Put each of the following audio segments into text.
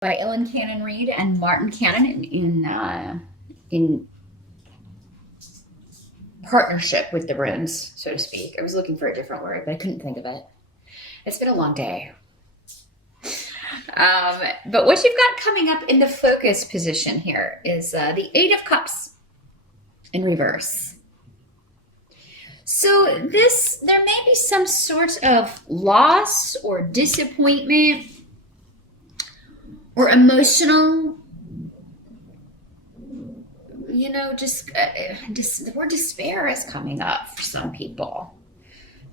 by Ellen Cannon Reed and Martin Cannon in partnership with the runes, so to speak. I was looking for a different word, but I couldn't think of it. It's been a long day. But what you've got coming up in the focus position here is the Eight of Cups in reverse. So there may be some sort of loss or disappointment or emotional, just the word despair is coming up for some people.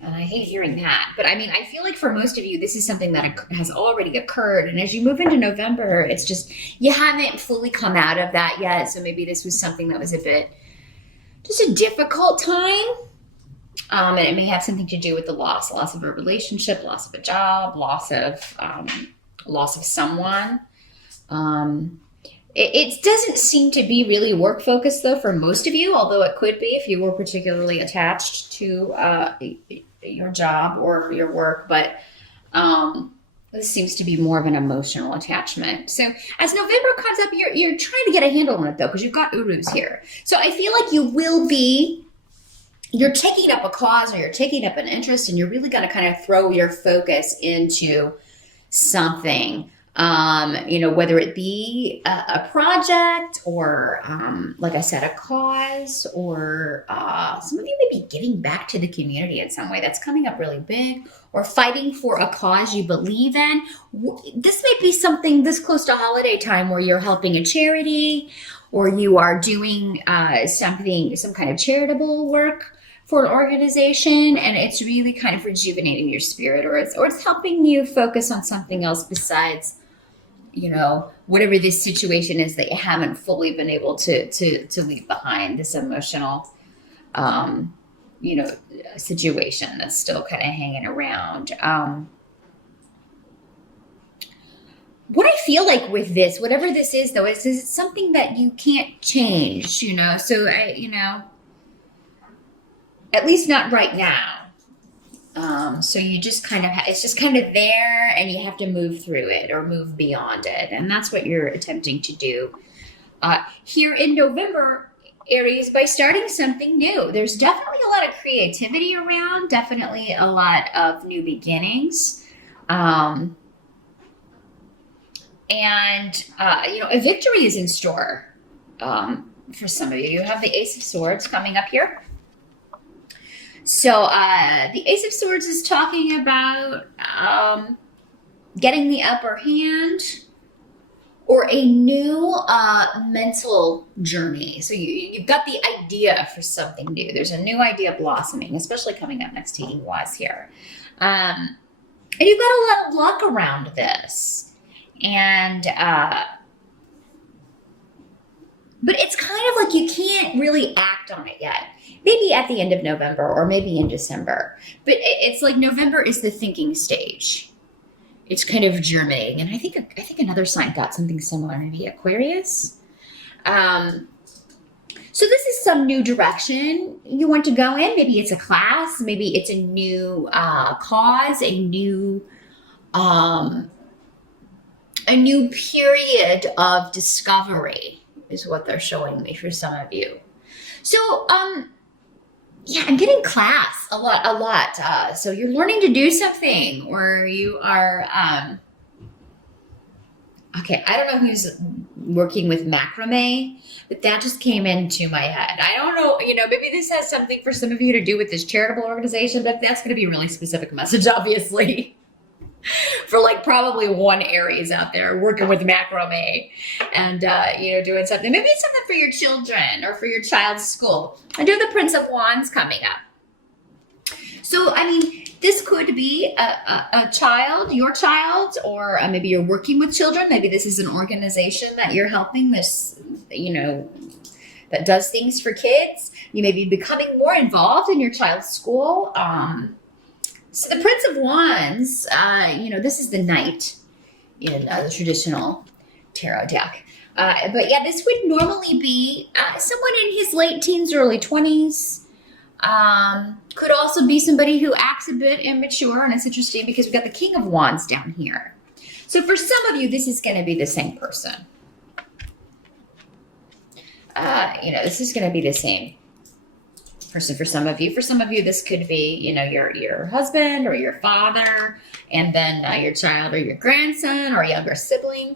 And I hate hearing that. But I mean, I feel like for most of you, this is something that has already occurred. And as you move into November, it's just, you haven't fully come out of that yet. So maybe this was something that was just a difficult time. And it may have something to do with the loss of a relationship, loss of a job, loss of someone. It doesn't seem to be really work focused though for most of you, although it could be if you were particularly attached to your job or your work. But this seems to be more of an emotional attachment. So as November comes up, you're trying to get a handle on it though, because you've got Urus here. So I feel like you're taking up a cause or you're taking up an interest, and you're really going to kind of throw your focus into something. Whether it be a project or, like I said, a cause, or some of you may be giving back to the community in some way. That's coming up really big, or fighting for a cause you believe in. This may be something this close to holiday time where you're helping a charity, or you are doing some kind of charitable work for an organization, and it's really kind of rejuvenating your spirit, or it's helping you focus on something else besides whatever this situation is that you haven't fully been able to leave behind, this emotional, situation that's still kind of hanging around. What I feel like with this, whatever this is though, is it's something that you can't change, so at least not right now. So you just it's just kind of there, and you have to move through it or move beyond it. And that's what you're attempting to do here in November, Aries, by starting something new. There's definitely a lot of creativity around, definitely a lot of new beginnings. A victory is in store for some of you. You have the Ace of Swords coming up here. So the Ace of Swords is talking about getting the upper hand, or a new mental journey. So you've got the idea for something new. There's a new idea blossoming, especially coming up next to Ewas here. And you've got a lot of luck around this. And but it's kind of like you can't really act on it yet. Maybe at the end of November, or maybe in December. But it's like November is the thinking stage. It's kind of germinating. And I think another sign got something similar, maybe Aquarius. So this is some new direction you want to go in. Maybe it's a class. Maybe it's a new cause, a new period of discovery is what they're showing me for some of you. So, yeah, I'm getting class a lot. So you're learning to do something, or you are, okay, I don't know who's working with macrame, but that just came into my head. I don't know, maybe this has something for some of you to do with this charitable organization, but that's going to be a really specific message, obviously. For probably one Aries out there working with macrame and, doing something. Maybe it's something for your children or for your child's school. I do have the Prince of Wands coming up. So, I mean, this could be a child, your child, or maybe you're working with children. Maybe this is an organization that you're helping this, that does things for kids. You may be becoming more involved in your child's school. So the Prince of Wands, this is the Knight in the traditional tarot deck. But yeah, this would normally be someone in his late teens, early 20s. Could also be somebody who acts a bit immature, and it's interesting because we've got the King of Wands down here. So for some of you, this is going to be the same person. This is going to be the same person for some of you. For some of you, this could be, your husband or your father, and then your child or your grandson or younger sibling.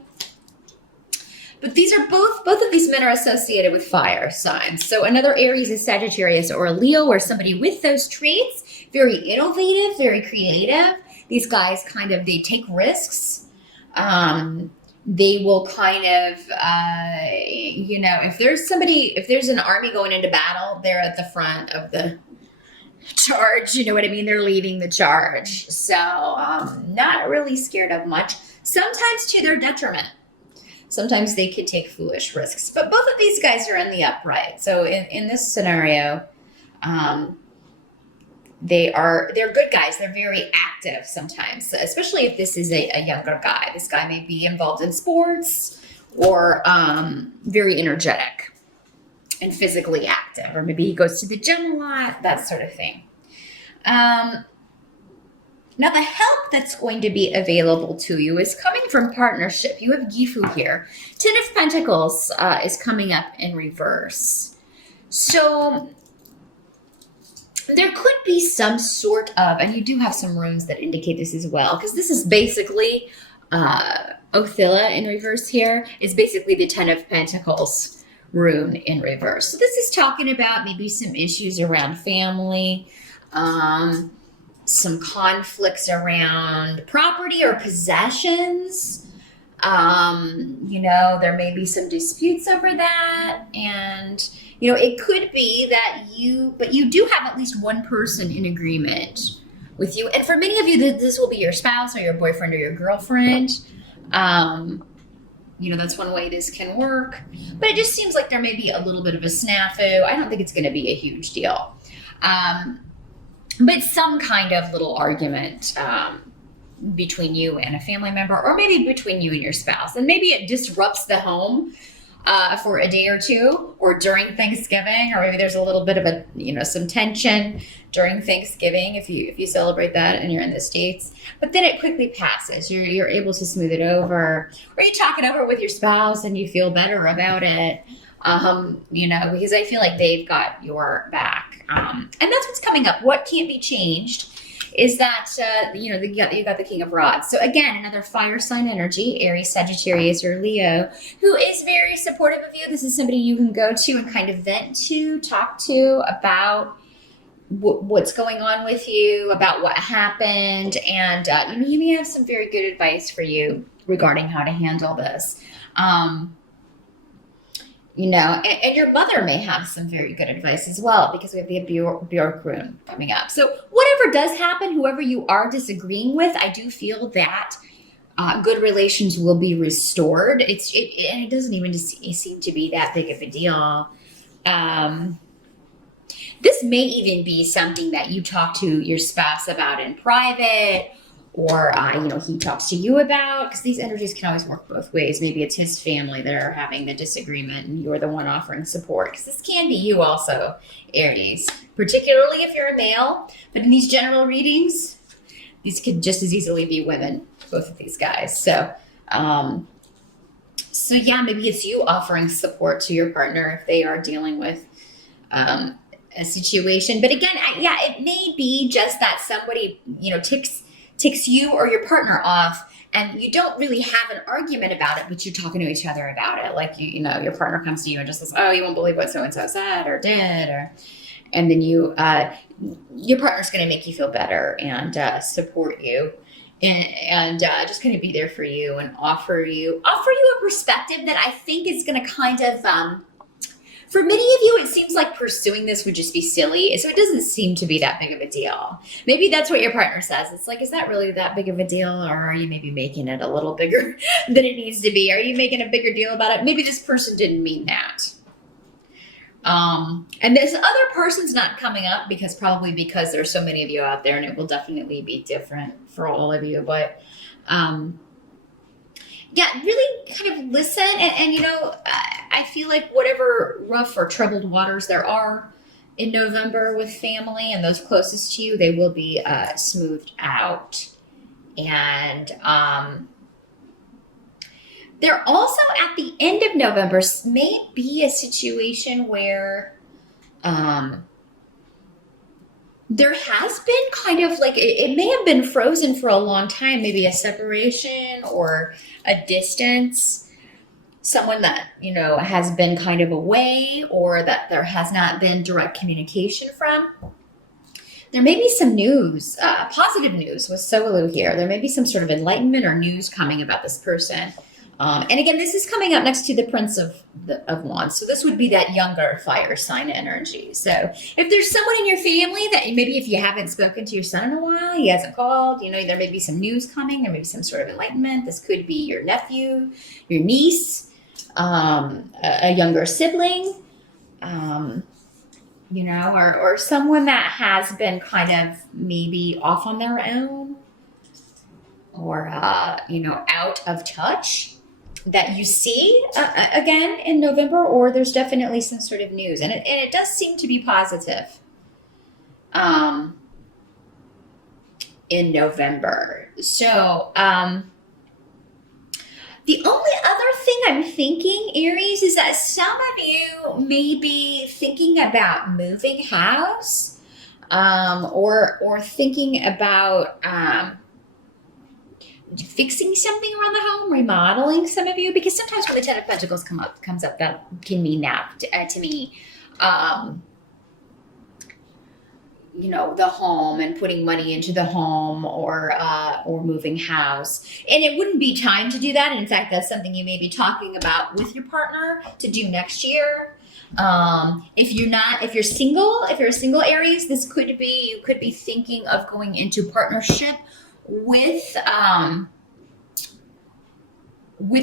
But these are both of these men are associated with fire signs. So another Aries is Sagittarius or a Leo, or somebody with those traits. Very innovative, very creative. These guys they take risks. They will if there's an army going into battle, they're at the front of the charge. You know what I mean? They're leading the charge. So not really scared of much. Sometimes to their detriment. Sometimes they could take foolish risks. But both of these guys are in the upright. So in this scenario, they're good guys. They're very active sometimes, especially if this is a younger guy. This guy may be involved in sports or very energetic and physically active, or maybe he goes to the gym a lot, that sort of thing. Now, the help that's going to be available to you is coming from partnership. You have Gifu here. Ten of Pentacles is coming up in reverse. So there could be some sort of, and you do have some runes that indicate this as well, because this is basically Othila in reverse here, is basically the Ten of Pentacles rune in reverse. So this is talking about maybe some issues around family, some conflicts around property or possessions. There may be some disputes over that. And, it could be that you do have at least one person in agreement with you. And for many of you, this will be your spouse or your boyfriend or your girlfriend. That's one way this can work. But it just seems like there may be a little bit of a snafu. I don't think it's going to be a huge deal. But some kind of little argument between you and a family member, or maybe between you and your spouse. And maybe it disrupts the home for a day or two, or during Thanksgiving, or maybe there's a little bit of some tension during Thanksgiving if you celebrate that and you're in the States. But then it quickly passes. You're able to smooth it over, or you talk it over with your spouse and you feel better about it. Because I feel like they've got your back. And that's what's coming up. What can't be changed is that, you got the King of Rods. So again, another fire sign energy, Aries, Sagittarius, or Leo, who is very supportive of you. This is somebody you can go to and kind of vent to, talk to about what's going on with you, about what happened. And, he may have some very good advice for you regarding how to handle this. And your mother may have some very good advice as well, because we have the Bjork rune coming up. So whatever does happen, whoever you are disagreeing with, I do feel that good relations will be restored. And it doesn't even seem to be that big of a deal. This may even be something that you talk to your spouse about in private, or, he talks to you about, because these energies can always work both ways. Maybe it's his family that are having the disagreement and you're the one offering support, because this can be you also, Aries, particularly if you're a male. But in these general readings, these could just as easily be women, both of these guys. So yeah, maybe it's you offering support to your partner if they are dealing with a situation. But again, it may be just that somebody, ticks you or your partner off, and you don't really have an argument about it, but you're talking to each other about it. Like, your partner comes to you and just says, oh, you won't believe what so-and-so said or did, and then your partner's going to make you feel better and support you and just kind of be there for you and offer you a perspective that I think is going to kind of, for many of you, it seems like pursuing this would just be silly. So it doesn't seem to be that big of a deal. Maybe that's what your partner says. It's like, is that really that big of a deal? Or are you maybe making it a little bigger than it needs to be? Are you making a bigger deal about it? Maybe this person didn't mean that. And this other person's not coming up because there's so many of you out there, and it will definitely be different for all of you. But, really kind of listen. And I feel like whatever rough or troubled waters there are in November with family and those closest to you, they will be smoothed out. And There also at the end of November may be a situation where there has been kind of like it may have been frozen for a long time, maybe a separation or a distance, someone that has been kind of away, or that there has not been direct communication from. There may be some news, positive news with Solu here. There may be some sort of enlightenment or news coming about this person. And again, this is coming up next to the Prince of Wands. So this would be that younger fire sign energy. So if there's someone in your family that maybe if you haven't spoken to your son in a while, he hasn't called, there may be some news coming. There may be some sort of enlightenment. This could be your nephew, your niece, a younger sibling, or someone that has been kind of maybe off on their own, or, out of touch, that you see again in November, or there's definitely some sort of news. And it does seem to be positive in November. So the only other thing I'm thinking, Aries, is that some of you may be thinking about moving house, or thinking about fixing something around the home, remodeling, some of you, because sometimes when the Ten of Pentacles comes up, that can mean that to me. The home and putting money into the home, or moving house. And it wouldn't be time to do that. In fact, that's something you may be talking about with your partner to do next year. If you're single, if you're a single Aries, you could be thinking of going into partnership with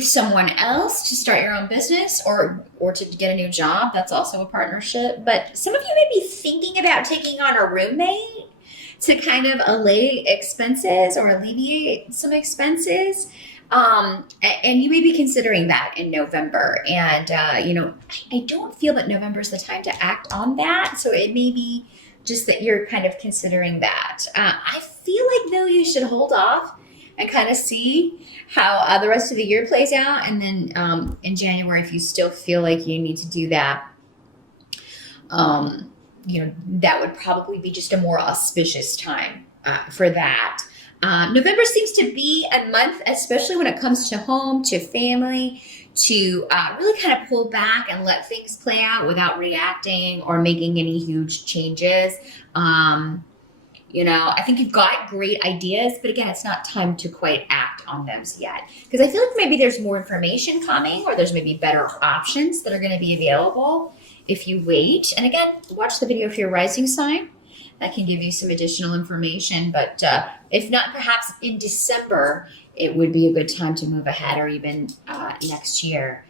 someone else to start your own business, or to get a new job. That's also a partnership. But some of you may be thinking about taking on a roommate to kind of allay expenses or alleviate some expenses. And you may be considering that in November. And, I don't feel that November is the time to act on that. So it may be just that you're kind of considering that. I feel like, though, you should hold off and kind of see how the rest of the year plays out. And then in January, if you still feel like you need to do that, that would probably be just a more auspicious time for that. November seems to be a month, especially when it comes to home, to family, to really kind of pull back and let things play out without reacting or making any huge changes. I think you've got great ideas, but again, it's not time to quite act on those yet. Because I feel like maybe there's more information coming, or there's maybe better options that are going to be available if you wait. And again, watch the video for your rising sign. That can give you some additional information. But if not, perhaps in December, it would be a good time to move ahead, or even next year.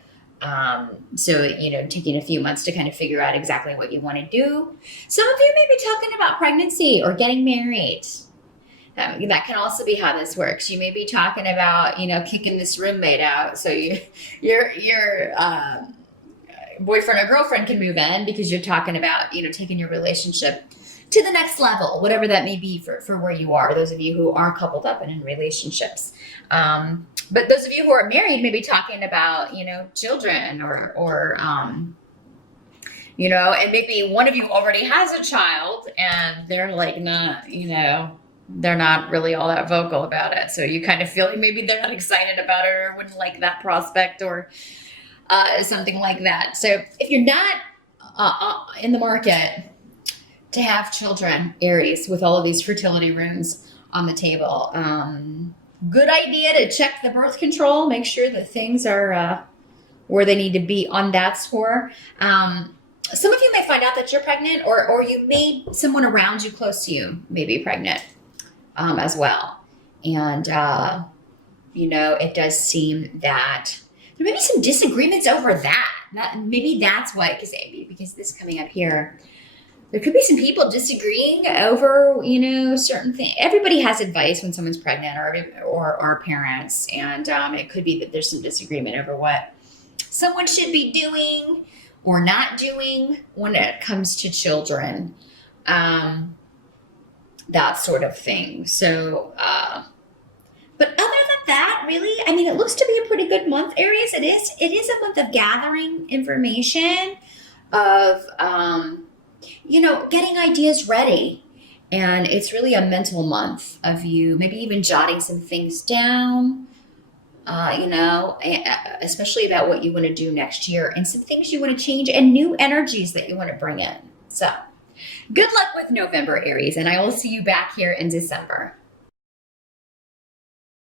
So, taking a few months to kind of figure out exactly what you want to do. Some of you may be talking about pregnancy or getting married. That can also be how this works. You may be talking about, kicking this roommate out. So your boyfriend or girlfriend can move in, because you're talking about, taking your relationship to the next level, whatever that may be for where you are. Those of you who are coupled up and in relationships. But those of you who are married may be talking about, children, or and maybe one of you already has a child and they're like not, they're not really all that vocal about it. So you kind of feel like maybe they're not excited about it, or wouldn't like that prospect, or something like that. So if you're not in the market to have children, Aries, with all of these fertility runes on the table, good idea to check the birth control, make sure that things are where they need to be on that score. Some of you may find out that you're pregnant, or someone around you, close to you, may be pregnant as well. And, it does seem that there may be some disagreements over that. Maybe that's why, because this coming up here, there could be some people disagreeing over, certain things. Everybody has advice when someone's pregnant, or our parents. And it could be that there's some disagreement over what someone should be doing or not doing when it comes to children. That sort of thing. So, but other than that, really, I mean, it looks to be a pretty good month, Aries. It is a month of gathering information, of, getting ideas ready. And it's really a mental month of you maybe even jotting some things down, especially about what you want to do next year and some things you want to change and new energies that you want to bring in. So good luck with November, Aries, and I will see you back here in December.